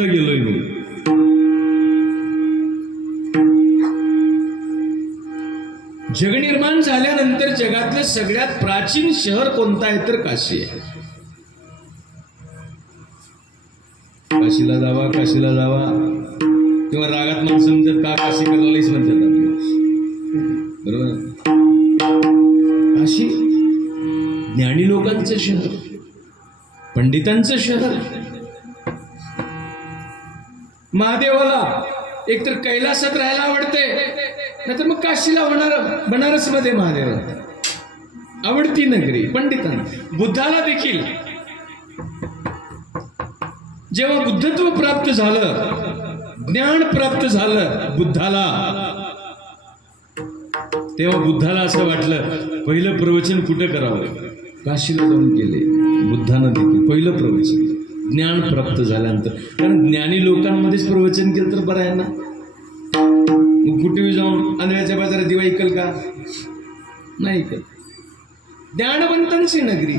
गेलोय मी. जग निर्माण झाल्यानंतर जगातलं सगळ्यात प्राचीन शहर कोणतं आहे तर काशी आहे. काशीला जावा काशीला जावा तेव्हा रागात माणसं म्हणतात का काशी करायलाच म्हणतात बरोबर. काशी ज्ञानी लोकांचं शहर, पंडितांचं शहर. महादेवाला एकतर कैलासात राहायला आवडते, नाहीतर मग काशीला होणार बनारस मध्ये महादेवाला आवडती नगरी पंडितांना. बुद्धाला देखील जेव्हा बुद्धत्व प्राप्त झालं, ज्ञान प्राप्त झालं बुद्धाला, तेव्हा बुद्धाला असं वाटलं पहिलं प्रवचन कुठं करावं, काशीला जाऊन केले. बुद्धानं देखील पहिलं प्रवचन ज्ञान प्राप्त झाल्यानंतर, कारण ज्ञानी लोकांमध्येच प्रवचन केलं तर बरं आहे ना. कुठेही जाऊन अन्याच्या बाजारात दिवा ऐकल का, नाही ऐकल. ज्ञानवंतांची नगरी.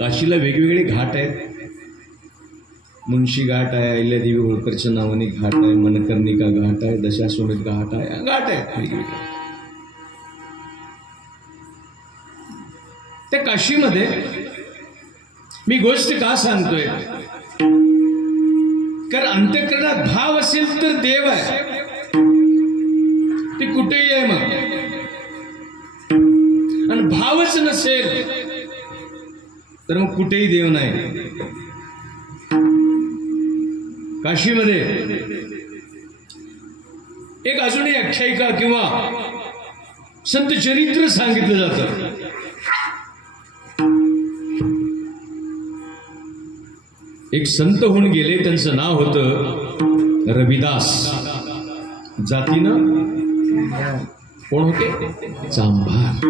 काशीला वेगवेगळे घाट आहेत. मुंशी घाट आहे, अहिल्यादेवी होळकरच्या नावाने घाट आहे, मनकर्णिका घाट आहे, दशाश्वमेध घाट आहे, घाट आहेत वेगवेगळे. त्या काशीमध्ये मी गोष्ट का सांगतोय, कारण अंतःकरणात भाव असेल तर देव आहे, ते कुठेही आहे. मग आणि भावच नसेल तर मग कुठेही देव नाही. काशीमध्ये एक अजूनही आख्यायिका किंवा संत चरित्र सांगितलं जातं. एक संत होऊन गेले, त्यांचं नाव होतं रविदास. जातीनं कोण होते, चांभार.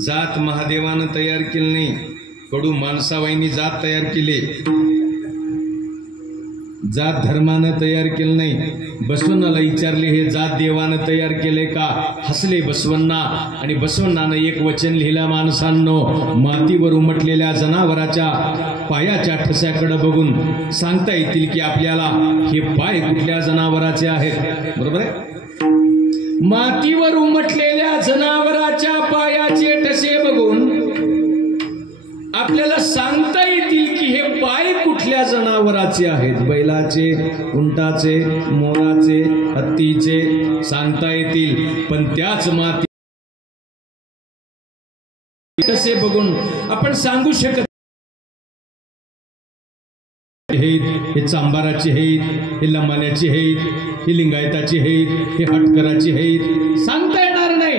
जात महादेवानं तयार केली नाही, कडू माणसाबाईंनी जात तयार केले. जात धर्मानं तयार केलं नाही. बसवण्णाला विचारले हे जात देवानं तयार केले का, हसले बसवण्णा. आणि बसवण्णानं एक वचन लिहिलं, माणसांनो, मातीवर उमटलेल्या जनावराच्या पायाच्या ठस्याकडे बघून सांगता येतील की आपल्याला हे पाय कुठल्या जनावराचे आहेत. बरोबर आहे. मातीवर उमटलेल्या जनावराच्या पायाचे ठसे बघून आपल्याला सांगता येतील की हे पाय कुठल्या जनावराचे आहेत. बैलाचे, उंटाचे, मोराचे, हत्तीचे सांगता येतील. पण त्याच माती ठसे बघून आपण सांगू शकत हे चांबाराचे आहेत, हे लमाण्याचे आहेत, हे लिंगायताचे आहेत, हे हटकराचे आहेत, सांगता येणार नाही.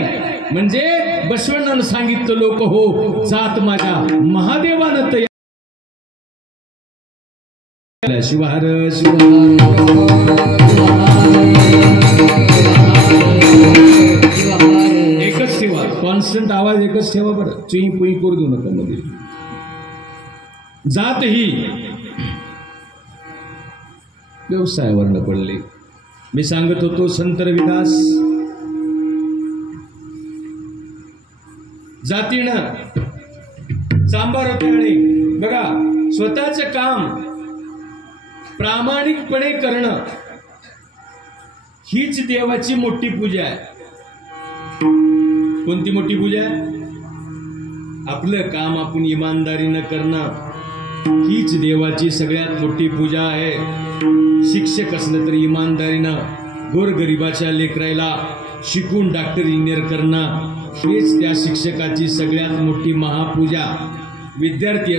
म्हणजे बसवण्णानं सांगितलं, लोक हो, जात माझ्या महादेवानं तयार. शिवहर एकच ठेवा, कॉन्स्टंट आवाज एकच ठेवा बरं. चुई पुई करू देऊ नका मध्ये. जात ही व्यवसायावरनं पडले. मी सांगत होतो संत रविदास जातीनं चांभार होते. आणि बघा, स्वतःचं काम प्रामाणिकपणे करणं हीच देवाची मोठी पूजा आहे. कोणती मोठी पूजा आहे? आपलं काम आपण इमानदारीनं करणं हीच देवाची सगळ्यात मोठी पूजा आहे. शिक्षक असलं तरी इमानदारीनं गोरगरिबाच्या लेकरायला शिकून डॉक्टर इंजिनियर करणं हेच त्या शिक्षकाची सगळ्यात मोठी महापूजा. विद्यार्थी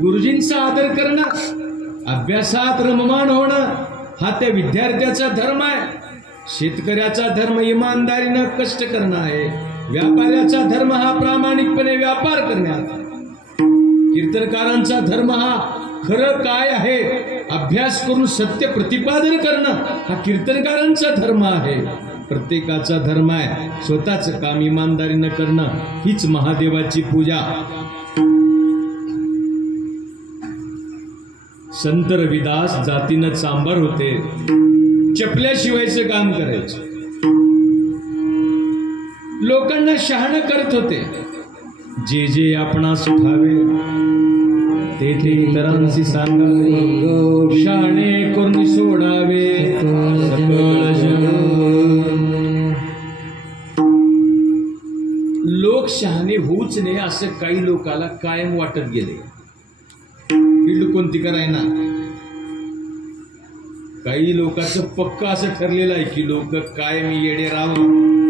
गुरुजींचा आदर करणं, अभ्यासात रममान होणं हा त्या विद्यार्थ्याचा धर्म आहे. शेतकऱ्याचा धर्म इमानदारीनं कष्ट करणं आहे. व्यापाऱ्याचा धर्म हा प्रामाणिकपणे व्यापार करण्याचा. कीर्तनकारांचा धर्म हा खरं काय आहे अभ्यास करून सत्य प्रतिपादन करणं हा कीर्तनकारांचा धर्म आहे. प्रत्येकाचा धर्म आहे स्वतःचं काम इमानदारीनं करणं हीच महादेवाची पूजा. संत रविदास जातीनं चांभार होते, चपल्या शिवायचं काम करायचं. लोकांना शहाणं करत होते. जे जे आपणास ठावे ते ते इतरांशी सांगावे, शहाणे करून सोडावे सकळ जग. लोक शहाणे होऊच नये असं काही लोकाला कायम वाटत गेले. पिल्लू कोणती करायना. काही लोकांचं पक्क असं ठरलेलं आहे की लोक कायम येडे राहावं.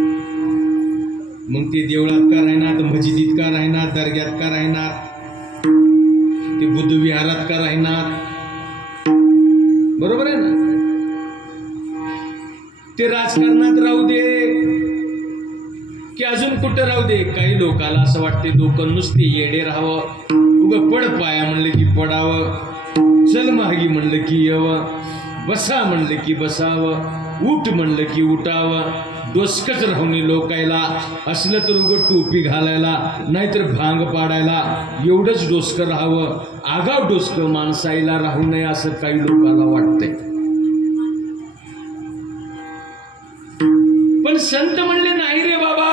मग ते देवळात का राहणार, मस्जिदीत का राहणार, दर्ग्यात का राहणार, ते बुद्ध विहारात का राहणार. बरोबर आहे ना. ते राजकारणात राहू दे की अजून कुठं राहू दे. काही लोकाला असं वाटते लोक नुसते येडे राहावं. उगं पड पाया म्हणलं की पडावं, चल मागी म्हणलं की यावं, बसा म्हणलं की बसावं, उठ म्हणलं की उठावं. डोसकच राहुनी लोकायला असलं तर उगं टोपी घालायला, नाहीतर भांग पाडायला, एवढंच डोसकं राहावं. आगाव डोसकं माणसाईला राहू नये असं काही लोकांना वाटतंय. पण संत म्हणले नाही रे बाबा,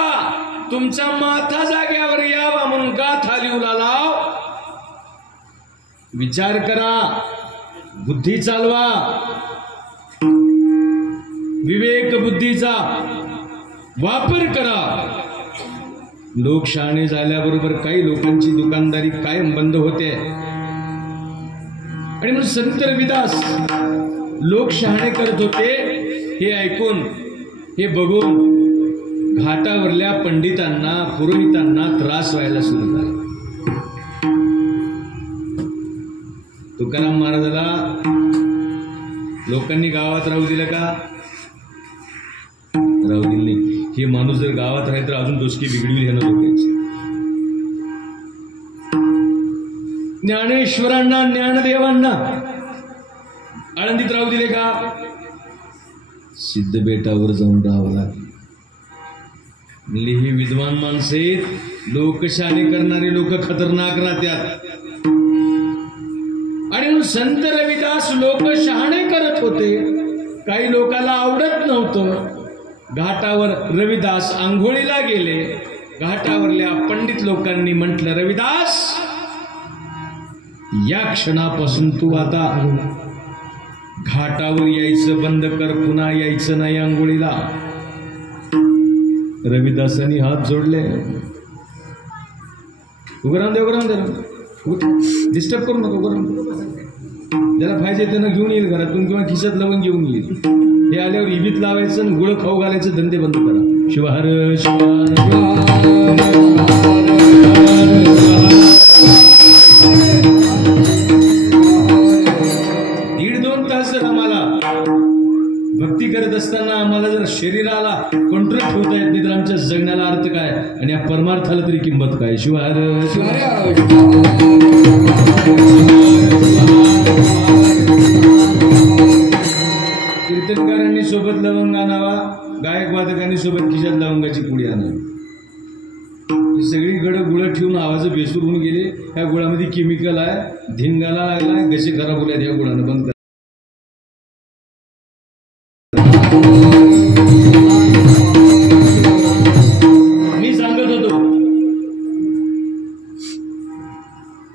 तुमचा माथा जाग्यावर यावा म्हणून गाथा लिहूला लाव. विचार करा, बुद्धी चालवा, विवेक बुद्धीचा वापर करा. लोक शहाणे झाल्याबरोबर काही लोकांची दुकानदारी कायम बंद होते. आणि म्हणून संत रविदास लोक शहाणे करत होते हे ऐकून, हे बघून घाटावरल्या पंडितांना, पुरोहितांना त्रास व्हायला सुरू झाला. तुकाराम महाराजाला लोकांनी गावात राहू दिलं का? राहू दिलं नाही. हे माणूस जर गावात राहील तर अजून डोसकी बिघडविल ह्यानं लोकांची. ज्ञानेश्वरांना, ज्ञानदेवांना आळंदीत राहू दिले का? सिद्धबेटावर जाऊन राहावं लागलं. ही विद्वान माणसे, लोक शहाणे करणारे लोक खतरनाक राहतात. आणि संत रविदास लोक शहाणे करत होते. काही लोकांना आवडत नव्हतं. घाटावर रविदास आंघोळीला गेले. घाटावरल्या पंडित लोकांनी म्हटलं, रविदास या क्षणापासून तू आता घाटावर यायचं बंद कर, पुन्हा यायचं नाही आंघोळीला. रविदासांनी हात जोडले. उगराम दे, उगराम दे, डिस्टर्ब करू नको. उगराम ज्याला पाहिजे त्यानं घेऊन येईल घरातून किंवा खिशात लावून घेऊन येईल. हे आल्यावर इबीत लावायचं आणि गुळ खाऊ घालायचं धंदे बंद करा. शिवहर दीड दोन तास जर आम्हाला भक्ती करत असताना आम्हाला जर शरीराला कंट्रोल ठेवता येत नाही तर आमच्या जगण्याला अर्थ काय आणि या परमार्थाला तरी किंमत काय? शिवहर कीर्तनकारांनी सोबत लवंग आणावा, गायक वादकांनी सोबत खिशात लवंगाची पुडी आणावी. सगळी गड गुळ ठेवून आवाज बेसूर होऊन गेले. ह्या गुळामध्ये केमिकल आहे, धिंगाला लागलाय, घसे खराब होल्या या गुळानं. बंद करा. मी सांगत होतो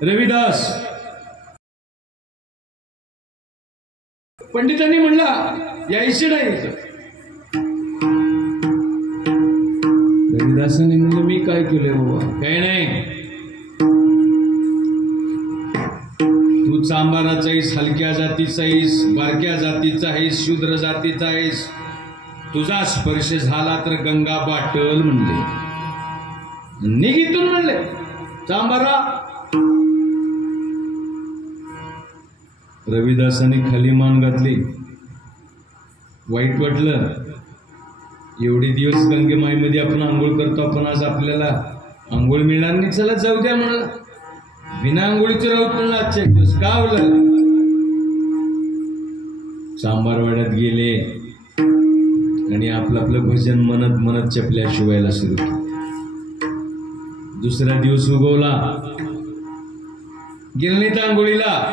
रविदास पंडितांनी म्हणला यायचं नाही. रविदासांनी म्हणलं मी काय केलंय बाबा? काही नाही. तू चांबाराचा आहेस, हलक्या जातीचा आहेस, बारक्या जातीचा आहेस, शूद्र जातीचा आहेस. तुझा स्पर्श झाला तर गंगा बाटल म्हणले, निघितून म्हणले चांबारा. रविदासांनी खाली मान घातली. वाईट वाटलं. एवढे दिवस गंगेमाईमध्ये आपण आंघोळ करतो, आपण आज आपल्याला आंघोळ मिळणार नाही. चला जाऊ द्या म्हणलं. बिना आंघोळीचं राहत म्हणलं आजच्या एक दिवस. का बोललं? चांबारवाड्यात गेले आणि आपलं आपलं भजन म्हणत म्हणत चपल्या शिवायला सुरू केली. दुसरा दिवस उगवला. गेले नाही तर आंघोळीला,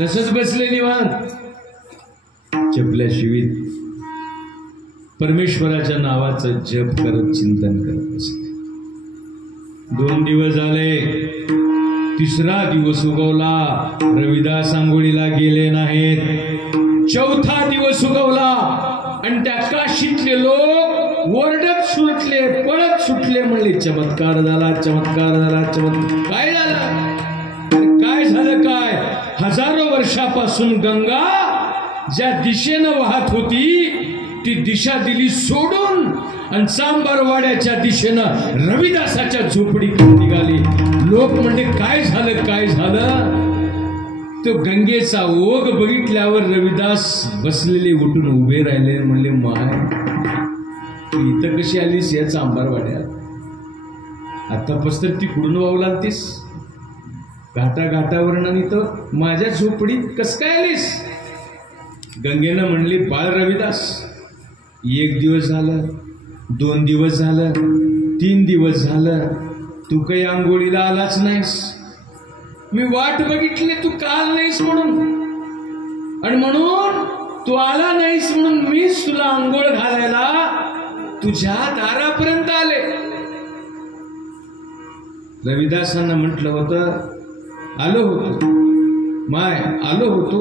तसंच बसले निवांत चपल्या शिवीत. परमेश्वराच्या नावाचं जप करत चिंतन करत असते. 2 दिवस झाले, 3रा दिवस उगवला, रविदास आंघोळीला गेले नाहीत. 4था दिवस उगवला आणि त्या काशीतले लोक ओरडत सुटले, पळत सुटले, म्हणले चमत्कार झाला, चमत्कार झाला, चमत्कार. काय झालं? काय झालं? काय? हजारो वर्षापासून गंगा ज्या दिशेनं वाहत होती ती दिशा दिली सोडून आणि चांबारवाड्याच्या दिशेनं रविदासाच्या झोपडीकडे निघाली. लोक म्हणले काय झालं, काय झालं? तो गंगेचा ओघ बघितल्यावर रविदास बसलेले उठून उभे राहिले, म्हणले माय तू इथं कशी आलीस या चांबारवाड्यात? आतापासून ती कुठून वाहू लागतीस? घाटावरून आणि तो माझ्या झोपडीत कस काय आलीस? गंगेनं म्हणली बाळ रविदास, 1 दिवस झालं, 2 दिवस झालं, 3 दिवस झालं, तू काही आंघोळीला आलाच नाहीस. मी वाट बघितली तू का आला नाहीस म्हणून, आणि म्हणून तू आला नाहीस म्हणून मीच तुला आंघोळ घालायला तुझ्या दारापर्यंत आले. रविदासांना म्हटलं होतं आलो होतो माय, आलो होतो,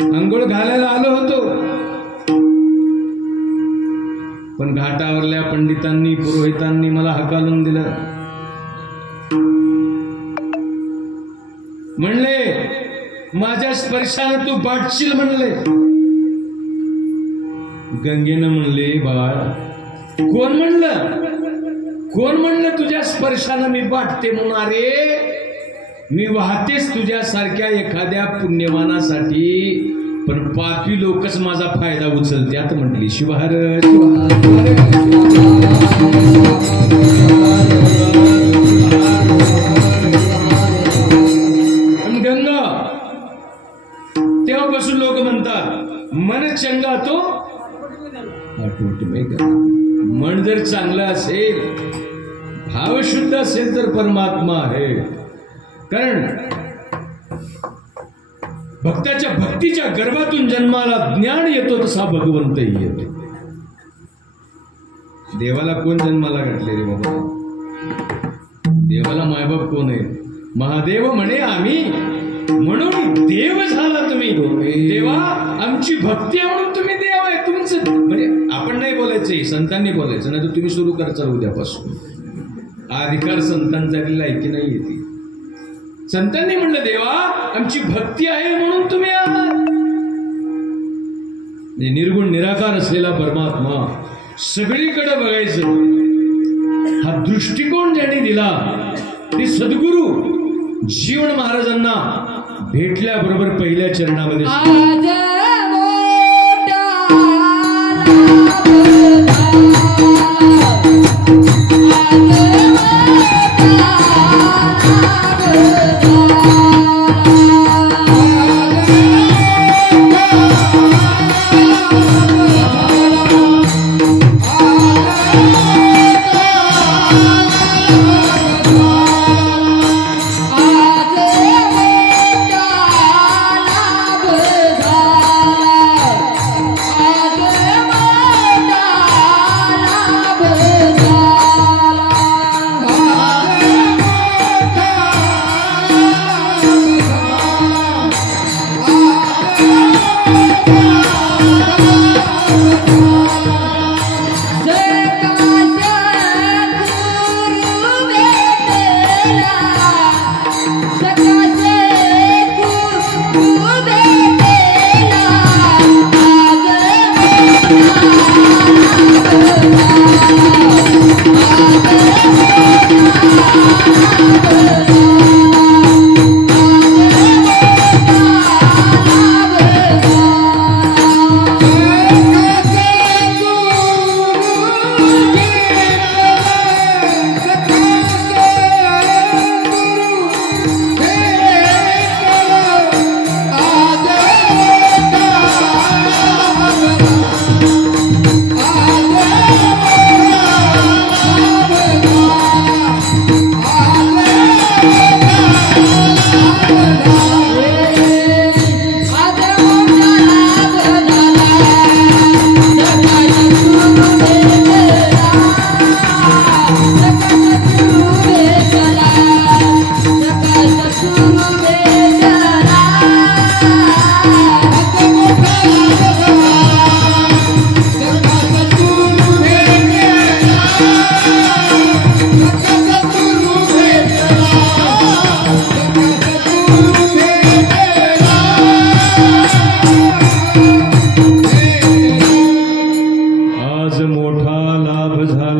आंघोळ घालायला आलो होतो, पण घाटावरल्या पंडितांनी पुरोहितांनी मला हकालून दिलं. म्हणले माझ्या स्पर्शाने तू बाटशील म्हणले. गंगेनं म्हणले बाळ कोण म्हणलं, कोण म्हणलं तुझ्या स्पर्शाने मी बाटते म्हणून? अरे मी वाहतेच तुझ्यासारख्या एखाद्या पुण्यवानासाठी, पण पापी लोकच माझा फायदा उचलत्यात म्हटली. शिवहर गंगा. तेव्हापासून लोक म्हणतात मन चंगा तो मन जर चांगलं असेल, भावशुद्ध असेल तर परमात्मा आहे. कारण भक्ताच्या भक्तीच्या गर्भातून जन्माला ज्ञान येतो तसा भगवंतही येतो. देवाला कोण जन्माला घातले रे बाबा? देवाला मायबाप कोण आहे? महादेव म्हणे आम्ही, म्हणून देव झाला तुम्ही. देवा आमची भक्ती आहे म्हणून तुम्ही देव आहे. तुमचं म्हणजे आपण नाही बोलायचं, संतांनी बोलायचं, नाही तर तुम्ही सुरू करचा उद्यापासून. अधिकार संतांचा लायकी नाही येते. संतांनी म्हणलं देवा आमची भक्ती आहे म्हणून तुम्ही आहात. निर्गुण निराकार असलेला परमात्मा सगळीकडे बघायचं हा दृष्टिकोन ज्यांनी दिला ते सद्गुरु जीवन महाराजांना भेटल्याबरोबर पहिल्या चरणामध्ये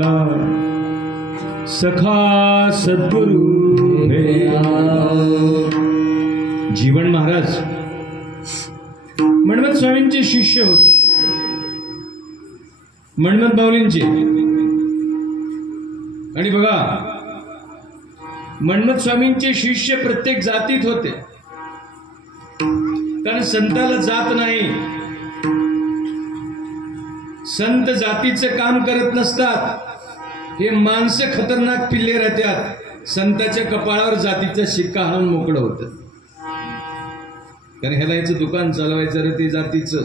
झाला सखा सद्गुरु जीवन महाराज मन्मथ स्वामींचे शिष्य होते, मन्मथ माऊलींचे. आणि बघा, मन्मथ स्वामींचे शिष्य प्रत्येक जातीत होते, कारण संताला जात नाही. संत जातीचं काम करत नसतात. हे माणसं खतरनाक पिल्ले राहतात. संताच्या कपाळावर जातीचा शिक्का हाणून मोकळं होतं. कारण ह्याला याचं दुकान चालवायचं रे, ते जातीचं.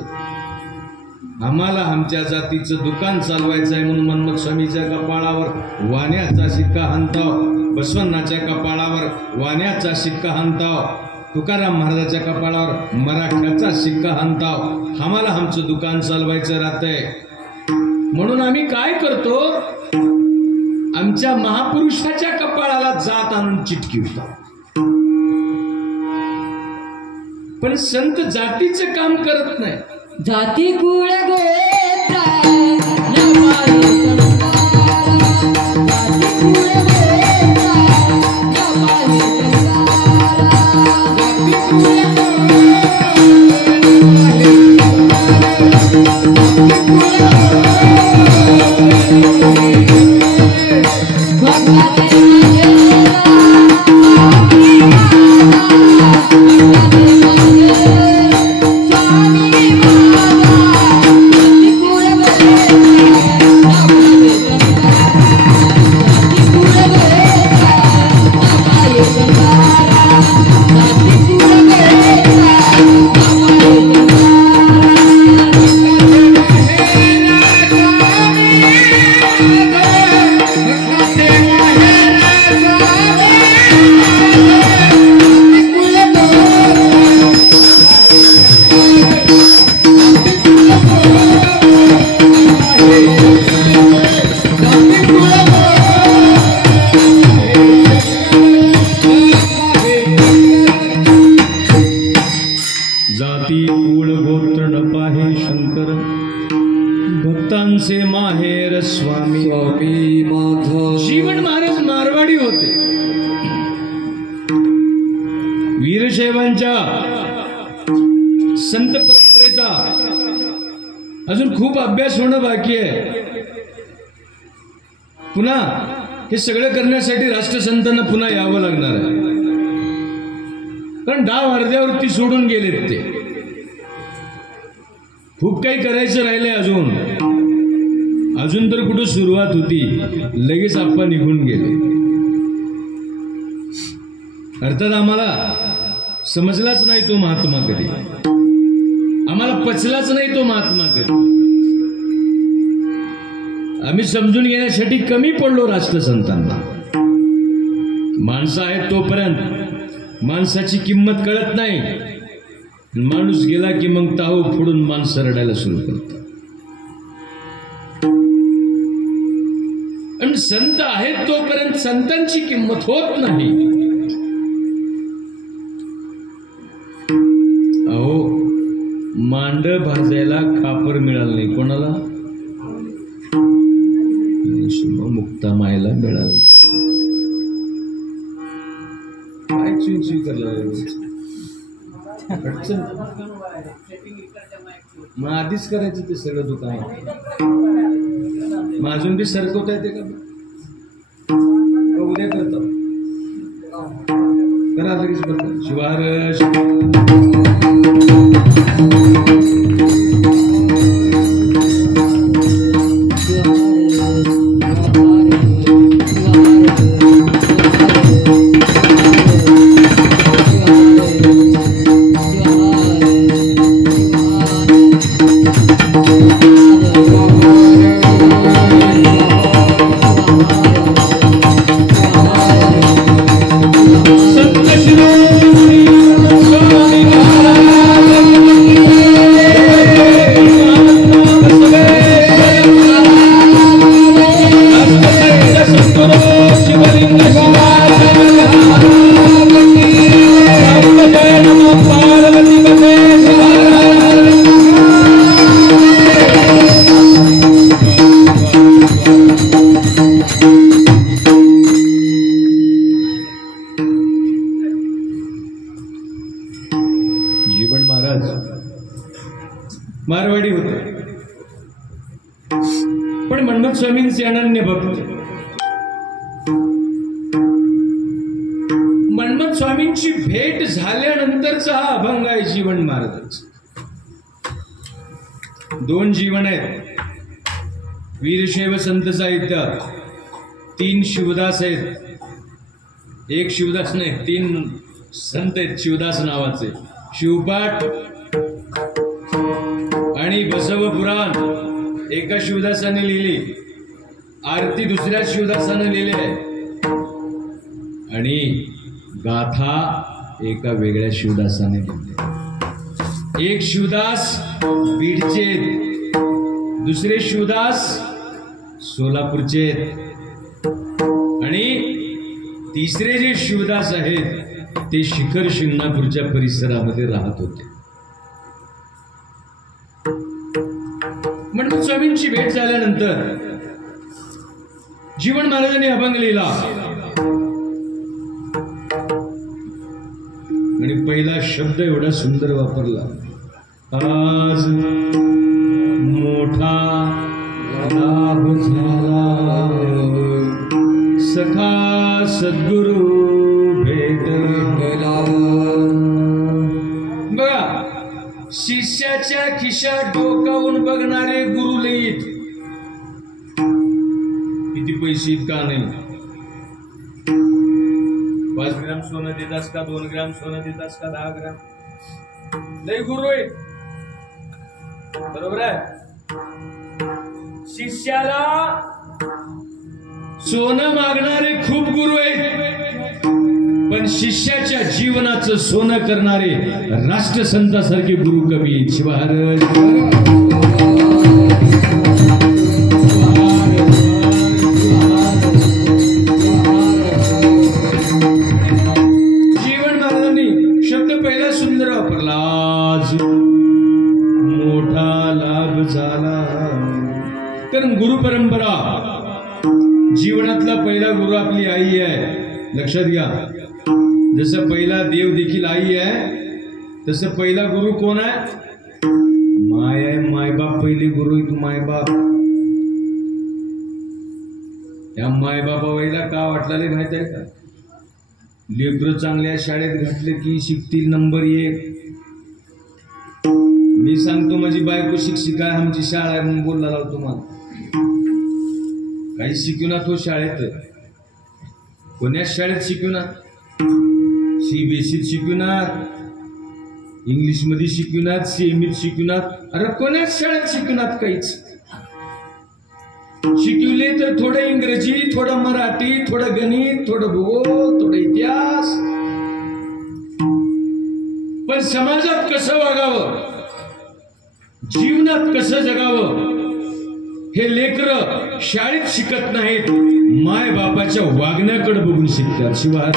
आम्हाला आमच्या जातीचं दुकान चालवायचं आहे म्हणून मन्मथ स्वामीच्या कपाळावर वाण्याचा शिक्का हाणताव, बसवण्णाच्या कपाळावर वाण्याचा शिक्का हाणताव, तुकाराम महाराजाच्या कपाळावर मराठ्याचा शिक्का हाणताव. आम्हाला आमचं दुकान चालवायचं राहतंय. म्हणून आम्ही काय करतो, आमच्या महापुरुषाच्या कपाळाला जात आणून चिटकीवतो. पण संत जातीचं काम करत नाही. जाती कुळ गोत्रा जीवन महाराज मारवाडी होते. वीरशैवांच्या संत परंपरेचा अजून खूप अभ्यास होणं बाकी आहे. पुन्हा हे सगळं करण्यासाठी राष्ट्रसंतांना पुन्हा यावं लागणार आहे. कारण डाव अर्ध्यावरती सोडून गेलेत ते. खूप काही करायचं राहिलंय अजून तर कुठं सुरुवात होती, लगेच आप्पा निघून गेले. अर्थात आम्हाला समजलाच नाही तो महात्मा कधी, आम्हाला पचलाच नाही तो महात्मा कधी. आम्ही समजून घेण्यासाठी कमी पडलो राष्ट्रसंतांना. माणसं आहेत तोपर्यंत माणसाची किंमत कळत नाही. माणूस गेला की मग ताहू फोडून माणसं रडायला सुरू करतात. आणि संत आहेत तोपर्यंत संतांची किंमत होत नाही. अहो, मांड भाजायला खापर मिळालं नाही कोणाला, मुक्ता मायला मिळालं. काय चुई करला मग आधीच करायचं ते सगळं दुकान. मग अजून बी सरकवता येते का? उद्या करतो, करा लगेच करतो. शिवार संत शिरोमणी स्वामी महाराज जीवन महाराज मारवाडी होते, पण मन्मथ स्वामींचे अनन्य भक्त. मन्मथ स्वामींची भेट झाल्यानंतरचा हा अभंग आहे जीवन महाराज. दोन जीवन आहेत. वीरशैव संत साहित्य 3 शिवदास आहेत. एक शिवदास नाही, 3 संत आहेत शिवदास नावाचे. शिवपाठ आणि बसव पुराण एका शिवदासाने लिहिली, आरती दुसऱ्या शिवदासाने लिहिली आहे, आणि गाथा एका वेगळ्या शिवदासाने लिहिली. एक शिवदास बीडचे, दुसरे शिवदास सोलापूरचे, आणि तिसरे जे शिवदास आहेत ते शिखर शिंगणापूरच्या परिसरामध्ये राहत होते. मन्मथ स्वामींची भेट झाल्यानंतर जीवन महाराजांनी अभंग लिहिला, आणि पहिला शब्द एवढा सुंदर वापरला, आज मोठा लाभ झाला सखा सद्गुरु भेटला. बघा, शिष्याच्या खिशात डोकावून बघणारे गुरु लईत. किती पैसे का नाही, 5 ग्राम सोनं देतास का, 2 ग्राम सोनं देतास का, 10 ग्राम, लई गुरु आहे. बरोबर आहे. शिष्याला सोनं मागणारे खूप गुरु आहेत, पण शिष्याच्या जीवनाचं सोनं करणारे राष्ट्रसंतासारखे गुरु कवी आहेत. शिवार जीवन महाराजांनी शब्द पहिला सुंदर वापरला, आज मोठा लाभ झाला. कारण गुरु परंपरा, जीवनातला पहिला गुरु आपली आई आहे. लक्षात घ्या, जसं पहिला देव देखील आई आहे, तसं पहिला गुरु कोण आहे? माय आहे. मायबाप पहिले गुरु आहेत. मायबाप. त्या मायबापावाईला का वाटला माहित आहे का? लेकरं चांगल्या शाळेत घातले की शिकतील नंबर 1. मी सांगतो माझी बायको शिक्षिका आहे, आमची शाळा आहे म्हणून बोलला लावतो तुम्हाला. काही शिकवणार तो शाळेत, कोण्याच शाळेत शिकवणार? सीबीएसईत शिकवणार, इंग्लिश मध्ये शिकवणार, सीएमईत शिकवणार, अरे कोण्याच शाळेत शिकवणार? काहीच. शिकवले तर थोडं इंग्रजी, थोडं मराठी, थोडं गणित, थोडं भूगोल, थोडं इतिहास. पण समाजात कसं वागावं, जीवनात कसं जगावं, हे लेकरं शाळेत शिकत नाहीत, माय बापाच्या वागण्याकडे बघून शिकतात. शिवाय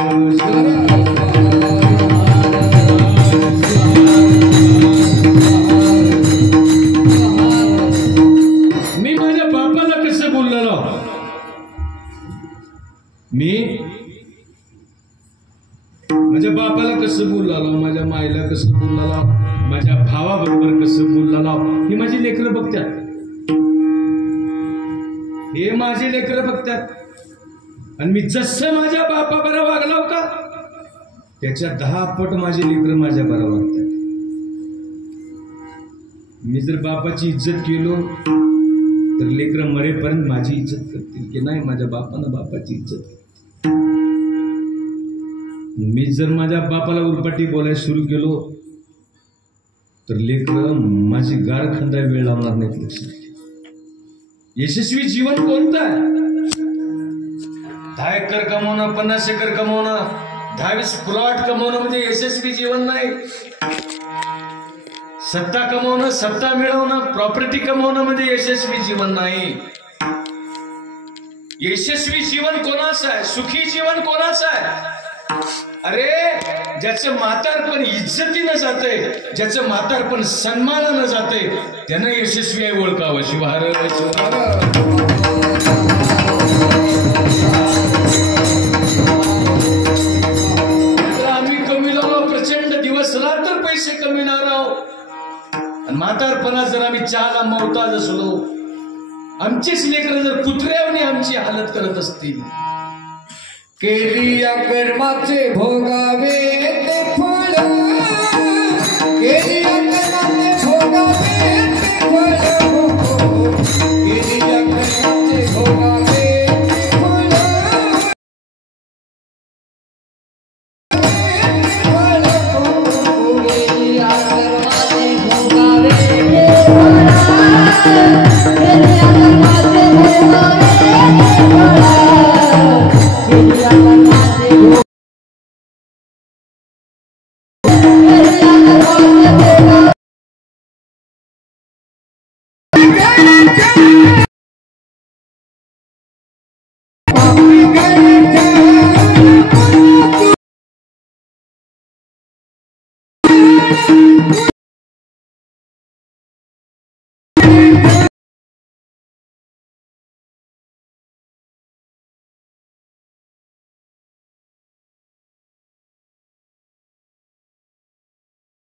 मी माझ्या बापाला कसं बोललेलो, मी माझ्या बापाला कसं बोललेलो, माझ्या माईला कसं बोललेलो, माझ्या भावाबरोबर कसं बोललेलो, ही माझी लेकरं बघतात. हे माझे लेकरं बघतात. आणि मी जसं माझ्या बापा बरं वागलो का, त्याच्या 10 पट माझे लेकरं माझ्या बरं वागतात. मी जर बापाची इज्जत केलो तर लेकरं मरेपर्यंत माझी इज्जत करतील की नाही, माझ्या बापानं बापाची इज्जत केली. मी जर माझ्या बापाला उरपाटी बोलायला सुरू केलो तर लेकरं माझी गार खंदा वेळ लावणार नाहीत. लक्षात. यशस्वी जीवन कोणतं आहे? 10 एकर कमवणं, 50 एकर कमवणं, 10-20 प्लॉट कमवणं म्हणजे यशस्वी जीवन नाही. सत्ता कमवणं, सत्ता मिळवणं, प्रॉपर्टी कमवणं म्हणजे यशस्वी जीवन नाही. यशस्वी जीवन कोणाचं आहे? सुखी जीवन कोणाचं आहे? अरे ज्याचं म्हातारपण इज्जतीनं जाते, ज्याचं म्हातारपण सन्मानानं जाते, त्यानं यशस्वी आहे ओळखावं. शिवार चहाला मोहताज असलो, आमचीच लेकरं जर कुत्र्यावनी आमची हालत करत असतील, केली या कर्माचे भोगावे ते फळ, केली